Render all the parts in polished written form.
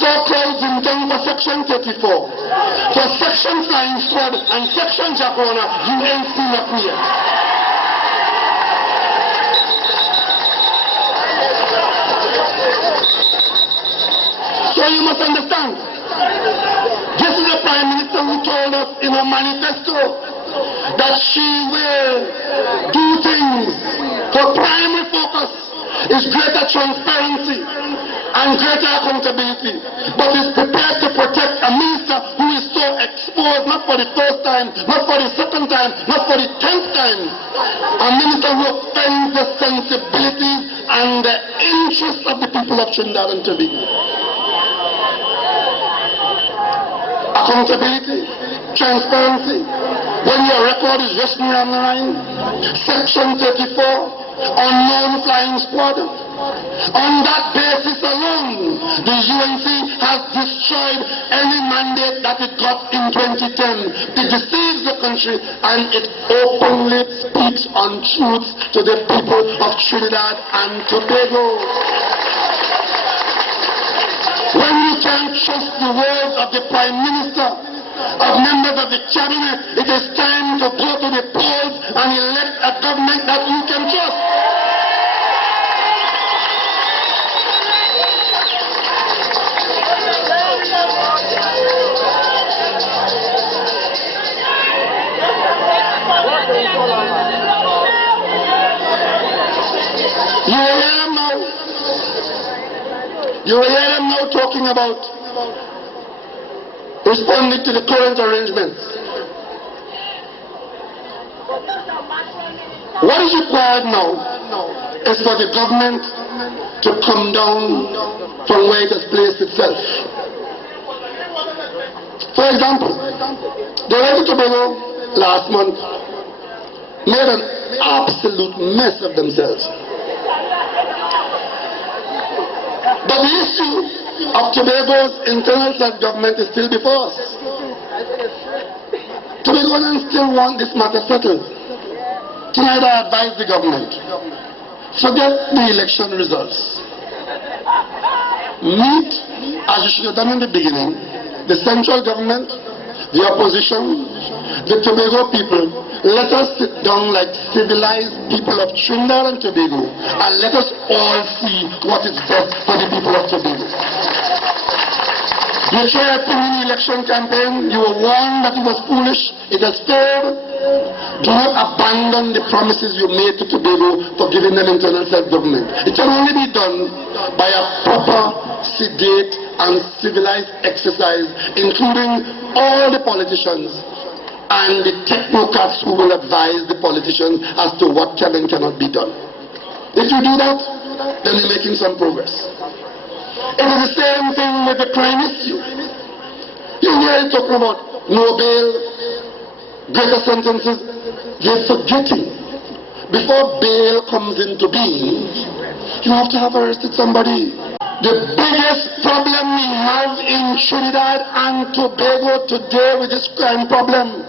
saw crowds in town for Section 34. For Section Flying Squad and Section Jacona, you ain't seen up yet. So you must understand, this is the Prime Minister who told us in her manifesto that she will do things. Her primary focus is greater transparency and greater accountability, but is prepared to protect a minister who is so exposed, not for the first time, not for the second time, not for the 10th time, a minister who offends the sensibilities and the interests of the people of Trinidad and Tobago. Accountability, transparency. When your record is resting on the line, Section 34, unknown flying squad. On that basis alone, the UNC has destroyed any mandate that it got in 2010. It deceives the country and it openly speaks untruths to the people of Trinidad and Tobago. When you can't trust the words of the Prime Minister, of members of the cabinet, it is time to go to the polls and elect a government that you can trust. You will hear them now talking about responding to the current arrangements. What is required now is for the government to come down from where it has placed itself. For example, the Rowley Tobago last month made an absolute mess of themselves. But the issue of Tobago's internal self-government is still before us. Tobagoans still want this matter settled. Tonight I advise the government, forget the election results. Meet, as you should have done in the beginning, the central government, the opposition, the Tobago people. Let us sit down like civilized people of Trinidad and Tobago and let us all see what is best for the people of Tobago. You tried to win the election campaign, you were warned that it was foolish, it has failed. Do not abandon the promises you made to Tobago for giving them internal self-government. It can only be done by a proper, sedate and civilized exercise, including all the politicians and the technocrats who will advise the politicians as to what can and cannot be done. If you do that, then you're making some progress. It is the same thing with the crime issue. You hear it talking about no bail, greater sentences. You're forgetting. Before bail comes into being, you have to have arrested somebody. The biggest problem we have in Trinidad and Tobago today with this crime problem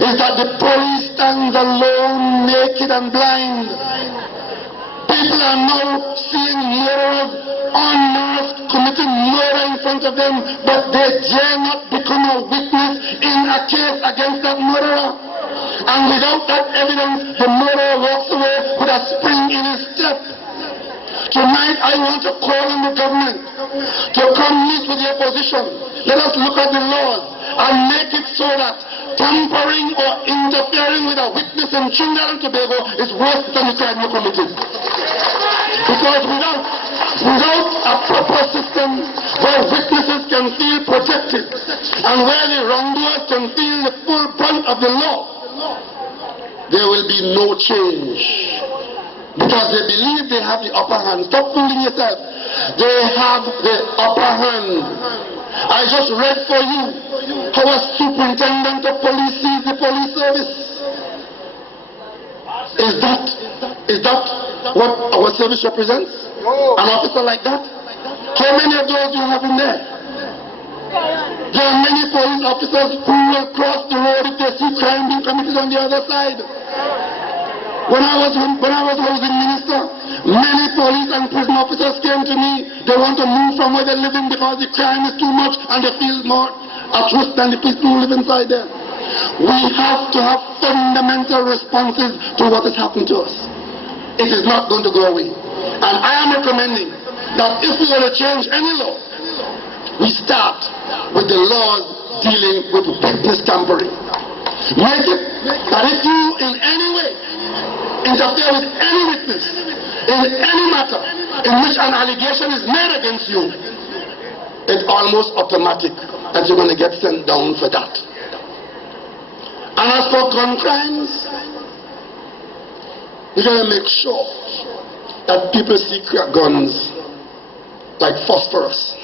is that the police stands alone, naked and blind. People are now seeing murderers unmasked, committing murder in front of them, but they dare not become a witness in a case against that murderer. And without that evidence, the murderer walks away with a spring in his step. Tonight I want to call on the government to come meet with the opposition. Let us look at the laws and make it so that tampering or interfering with a witness in Trinidad and Tobago is worse than the crime you committed. Because without a proper system where witnesses can feel protected and where the wrongdoers can feel the full brunt of the law, there will be no change. Because they believe they have the upper hand. Stop fooling yourself. They have the upper hand. I just read for you how a superintendent of police sees the police service. Is that what our service represents? An officer like that? How many of those do you have in there? There are many police officers who will cross the road if they see crime being committed on the other side. When I was housing minister, Many police and prison officers came to me. They want to move from where they're living because the crime is too much and they feel more at risk than the people who live inside there. We have to have fundamental responses to what has happened to us. It is not going to go away. And I am recommending that if we want to change any law, we start with the laws dealing with witness tampering. Make it that if you in any way interfere with any witness in any matter in which an allegation is made against you, it's almost automatic that you're going to get sent down for that. And as for gun crimes, we're going to make sure that people see guns like phosphorus.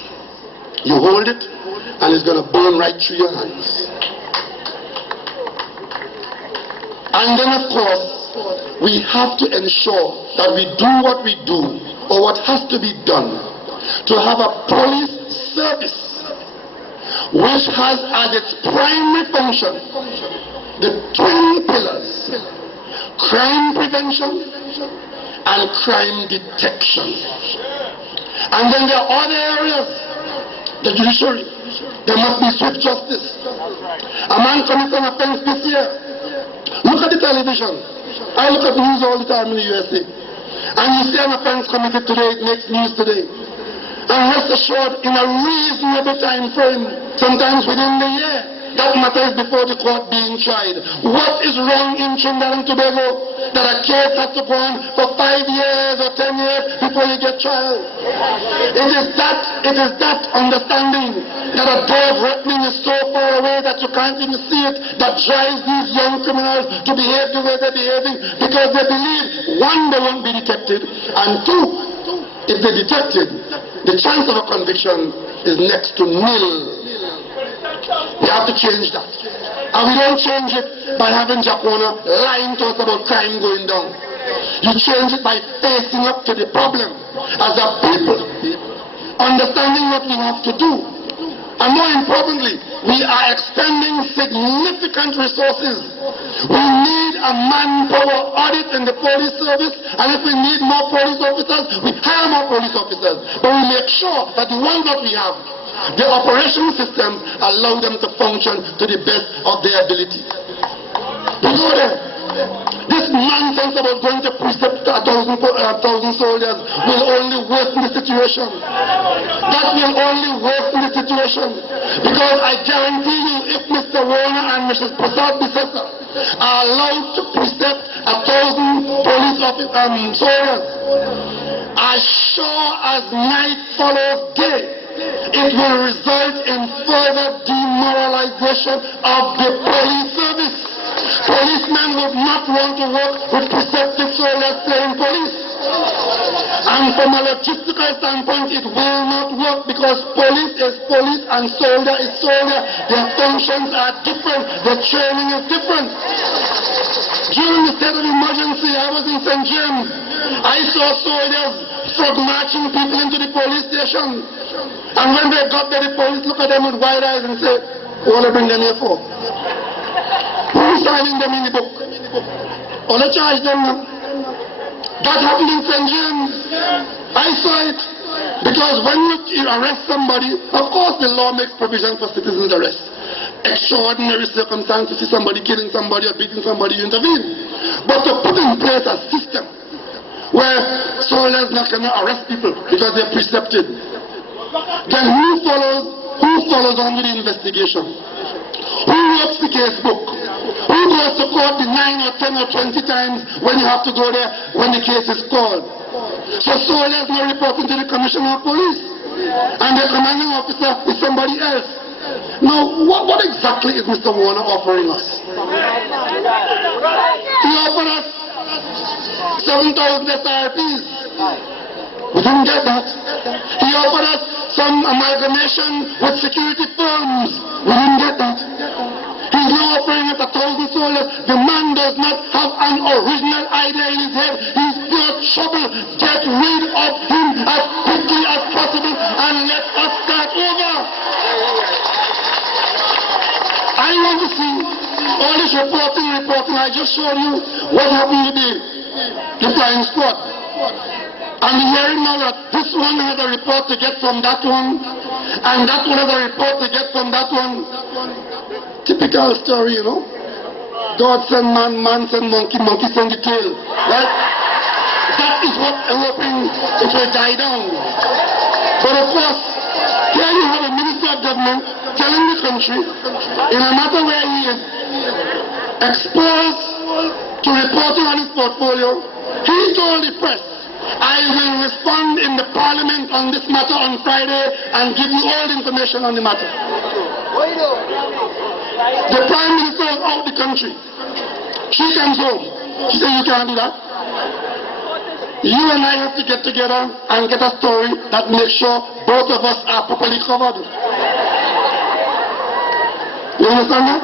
You hold it and it's going to burn right through your hands. And then of course, we have to ensure that we do what we do, or what has to be done, to have a police service which has as its primary function the twin pillars: crime prevention and crime detection. And then there are other areas, the judiciary. There must be swift justice. A man commits an offense this year. Look at the television. I look at news all the time in the USA. And you see an offense committed today, it makes news today. And rest assured, in a reasonable time frame, sometimes within the year, that matter is before the court being tried. What is wrong in Trinidad and Tobago that a case has to go on for 5 years or 10 years before you get trial? It is that understanding that a day of reckoning is so far away that you can't even see it, that drives these young criminals to behave the way they're behaving, because they believe, one, they won't be detected, and two, if they're detected, the chance of a conviction is next to nil. We have to change that. And we don't change it by having Jacona lying to us about crime going down. You change it by facing up to the problem as a people, understanding what we have to do. And more importantly, we are expending significant resources. We need a manpower audit in the police service, and if we need more police officers, we hire more police officers. But we make sure that the ones that we have, the operation systems, allow them to function to the best of their ability. We go there. This nonsense about going to precept 1,000 soldiers will only worsen the situation. That will only worsen the situation. Because I guarantee you, if Mr. Warner and Mrs. Persad-Bissessar are allowed to precept 1,000 police soldiers, as sure as night follows day, it will result in further demoralization of the police service. Policemen would not want to work with preceptive soldiers playing police. And from a logistical standpoint, it will not work, because police is police and soldier is soldier. Their functions are different. Their training is different. During the state of emergency, I was in St. James. I saw soldiers frog marching people into the police station. And when they got there, the police look at them with wide eyes and say, "What do I bring them here for? Who's signing them in the book? Or they charge them now?" That happened in St. James. I saw it. Because when you arrest somebody, of course the law makes provision for citizens' arrest. Extraordinary circumstances, see somebody killing somebody or beating somebody, you intervene. But to put in place a system where soldiers not going to arrest people because they're precepted, then who follows on with the investigation? Who works the case book? Who goes to court the 9 or 10 or 20 times when you have to go there when the case is called? So soldiers are reporting to the commissioner of police, and the commanding officer is somebody else. Now, what exactly is Mr. Warner offering us? He offered us 7,000 SRPs. We didn't get that. He offered us some amalgamation with security firms. We didn't get that. He's now offering us 1,000 soldiers. The man does not have an original idea in his head. He's pure trouble. Get rid of him as quickly as possible and let us start over. I want to see all this reporting. I just showed you what happened with the flying squad. I'm hearing now that this one has a report to get from that one, and that one has a report to get from that one. Typical story, you know. God send man, man send monkey, monkey send the tail. Right? That is what I'm hoping it will die down. But of course, here you have a minister of government telling the country, in a matter where he is exposed to reporting on his portfolio, he told the press, I will respond in the parliament on this matter on Friday and give you all the information on the matter. The prime minister is out the country. She comes home. She says, you can't do that. You and I have to get together and get a story that makes sure both of us are properly covered. You understand that?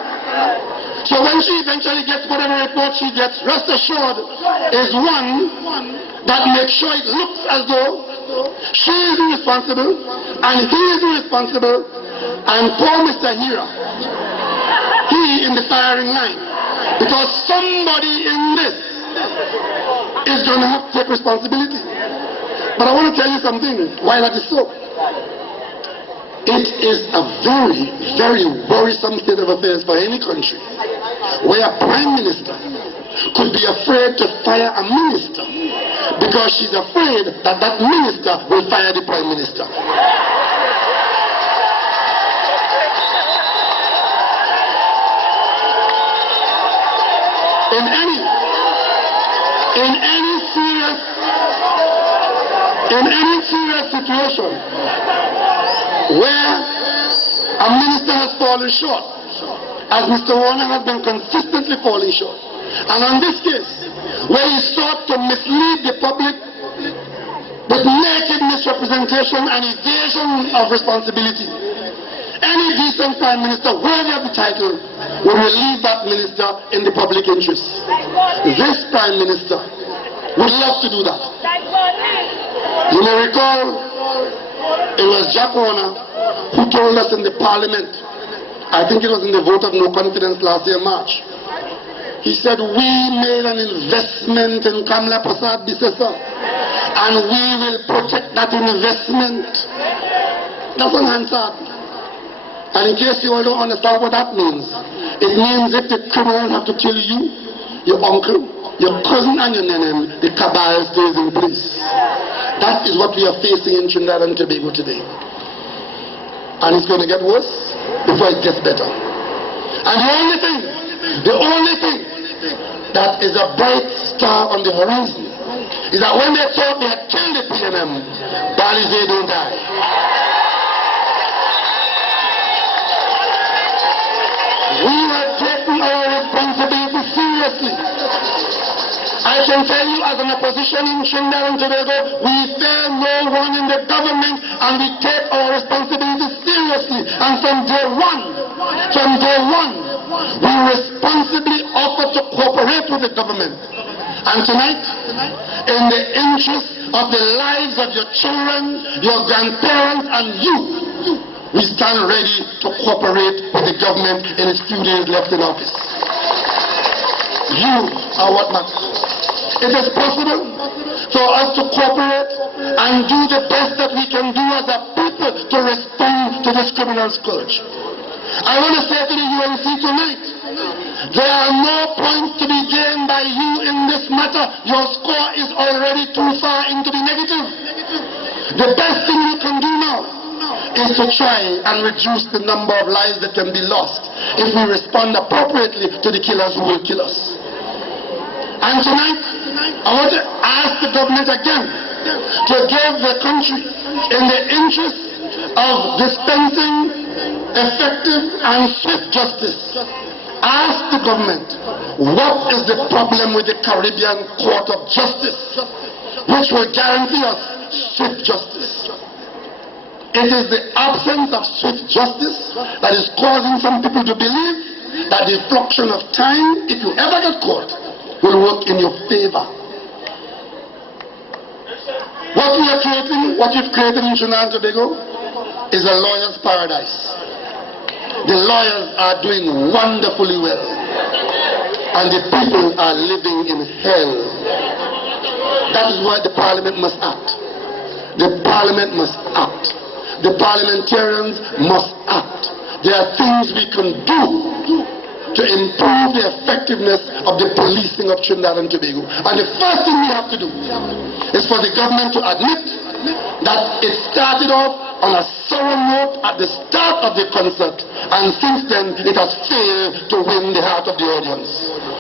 So when she eventually gets whatever report she gets, rest assured, is one that makes sure it looks as though she is irresponsible and he is irresponsible, and poor Mr. Hira, he in the firing line, because somebody in this is going to have to take responsibility. But I want to tell you something, why that is so. It is a very, very worrisome state of affairs for any country where a prime minister could be afraid to fire a minister because she's afraid that that minister will fire the prime minister. In any serious situation where a minister has fallen short, as Mr. Warner has been consistently falling short, and on this case, where he sought to mislead the public with naked misrepresentation and evasion of responsibility, any decent prime minister worthy of the title will relieve that minister in the public interest. This prime minister would love to do that. You may recall, it was Jack Warner who told us in the parliament, I think it was in the vote of no confidence last year, March. He said, we made an investment in Persad-Bissessar and we will protect that investment. That's an answer. And in case you all don't understand what that means, it means if the criminals have to kill you, your uncle, your cousin and your nene, the cabal stays in place. That is what we are facing in Trinidad and Tobago today. And it's going to get worse before it gets better. And the only thing that is a bright star on the horizon is that when they thought they had killed the PNM, Balize don't die. We were taking our responsibility seriously. I can tell you, as an opposition in Trinidad and Tobago, we fear no one in the government and we take our responsibility seriously. And from day one, we responsibly offer to cooperate with the government. And tonight, in the interest of the lives of your children, your grandparents, and you, we stand ready to cooperate with the government in its few days left in office. You are what matters. It is possible for us to cooperate and do the best that we can do as a people to respond to this criminal scourge. I want to say to the UNC tonight, there are no points to be gained by you in this matter. Your score is already too far into the negative. The best thing you can do now is to try and reduce the number of lives that can be lost if we respond appropriately to the killers who will kill us. And tonight, I want to ask the government again to give the country, in the interest of dispensing effective and swift justice, ask the government, what is the problem with the Caribbean Court of Justice, which will guarantee us swift justice? It is the absence of swift justice that is causing some people to believe that the fraction of time, if you ever get caught, will work in your favor. What we've created in Trinidad and Tobago is a lawyer's paradise. The lawyers are doing wonderfully well, and the people are living in hell. That is why the Parliament must act. The Parliament must act. The parliamentarians must act. There are things we can do to improve the effectiveness of the policing of Trinidad and Tobago. And the first thing we have to do is for the government to admit that it started off on a sour note at the start of the concert, and since then it has failed to win the heart of the audience.